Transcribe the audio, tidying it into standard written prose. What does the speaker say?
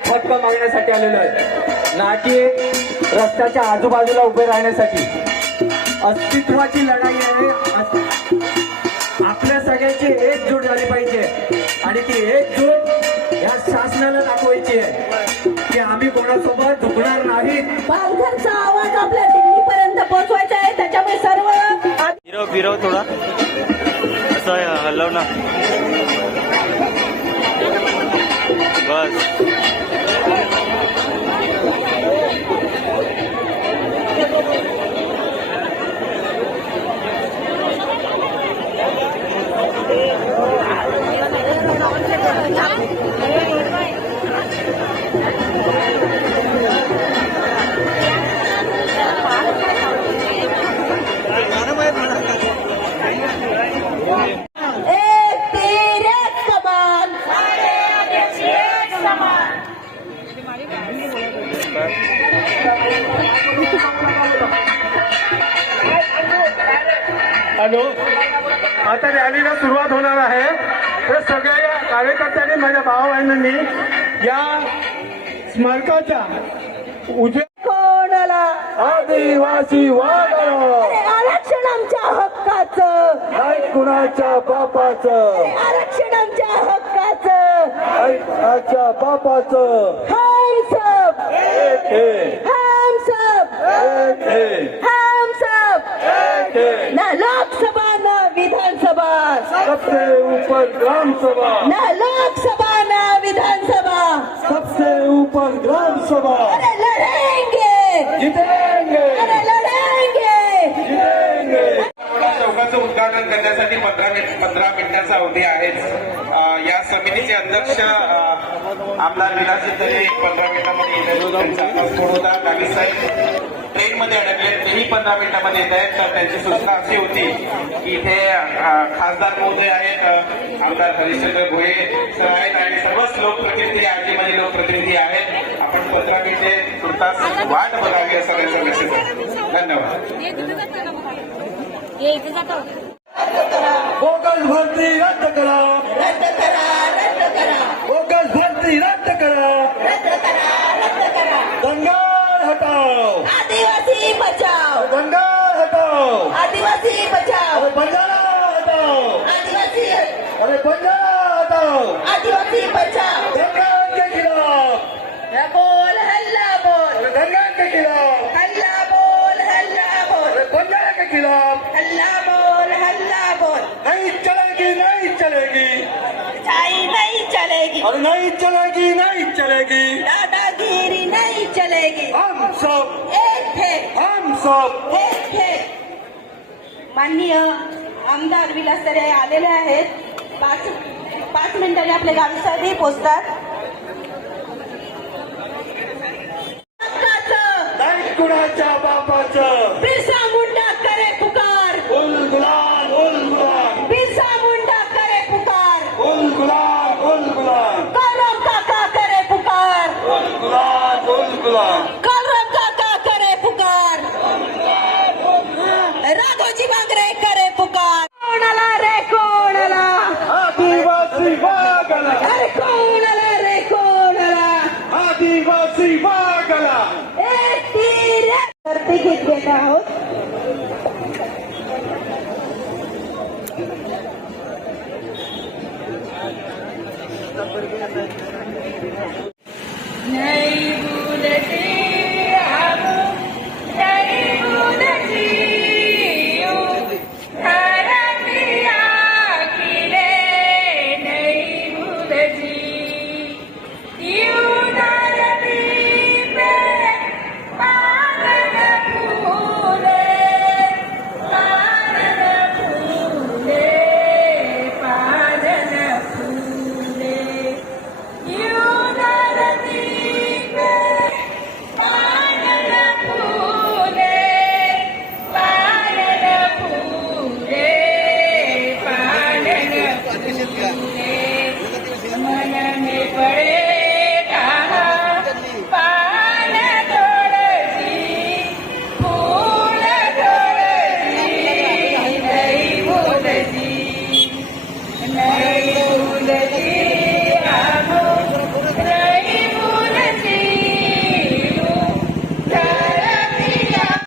हक्क मागण्यासाठी आलेलो आहे, ना की रस्त्याच्या आजूबाजूला उभे राहण्यासाठी. अस्तित्वाची लढाई आहे. आपल्या सगळ्यांची एकजूट झाली पाहिजे आणि ती एकजूट या शासनाला दाखवायची आहे की आम्ही कोणासोबत झुकणार नाही. पालघरचा आवाज आपल्या दिल्लीपर्यंत पोहोचवायचा आहे. त्याच्यामुळे सर्व फिरव थोडा असं हलव ना बस. हॅलो, आता रॅलीला सुरुवात होणार आहे. तर सगळ्या कार्यकर्त्यांनी, माझ्या भावा-बहिणींनी या स्मारकाच्या कोणाला आदिवासी वाडा आरक्षण आमच्या हक्काचं, नाही कुणाच्या बापाचं, आरक्षण आमच्या हक्काचं, आमच्या बापाचं. हम सब एक है, हम सब एक है, हम सब एक है. ना लोकसभा ना विधानसभा, सबसे ऊपर ग्राम सभा, ना लोकसभा ना विधानसभा, सबसे ऊपर ग्राम सभा. अरे लढेंगे, जितेंगे, अरे लढेंगे. जितेंगे. चौकाचं उद्घाटन करण्यासाठी 15 मिनिटाचा अवधी आहे. या समितीचे अध्यक्ष आमदार विलास तरी 15 मिनिटांमध्ये येत आहेत. गावी साहेब ट्रेनमध्ये अडकले, तेही 15 मिनिटांमध्ये येत आहेत. तर त्यांची सूचना अशी होती की इथे खासदार महोदय आहेत, आमदार हरिश्चंद्र भोये सर आहेत आणि सर्वच लोकप्रतिनिधी, आजीमाजी लोकप्रतिनिधी आहेत. आपण 15 मिनिटे तुर्तास वाट बघावी असं त्यांचा मेसेज आहे. धन्यवाद. बोगस भरती रद्द करा, रद्द करा, रद्द करा, बोगस भरती रद्द करा, रद्द करा, रद्द करा. दंगाल हटाओ, आदिवासी बचाओ, दंगाल हटाओ, आदिवासी बचाओ, अरे बंजारा हटाओ, आदिवासी, अरे बंजारा हटाओ. आदिवासी बचाओ. दंगाल के खिलाफ, बोल हल्ला बोल, अरे दंगाल के खिलाफ, हल्ला बोल, हल्ला बोल, अरे बंजारा के खिलाफ. हल्ला बोल, हल्ला बोल. नहीं चलेगी, नहीं चलेगी, चाई नहीं चलेगी, अरे नहीं चलेगी, नहीं चलेगी. दादागिरी नहीं चलेगी. हम सब, एक थे, हम सब. एक थे. माननीय आमदार विलास तरे आलेले आहेत. 5 मिनिटांनी आपल्या गावीसाठी पोहोचतात. हक्काचं, नाही कुणाच्या बापाचं. बिरसा मुंडा करे पुकार, उल गुलाम, उल गुलाम, बिरसा मुंडा करे पुकार, उल गुलाम, उल गुलाम, कौरव काका करे पुकार, उल गुलाम, उल गुलाम. कौरव काका करे पुकार, राघोजी बांगरे करे पुकार. कोणाला रे कोणाला, आदिवासी वागला, अरे कोणाला रे कोणाला. आदिवासी वागला. एक तीर वरती गीत घेत आहोत. न्याय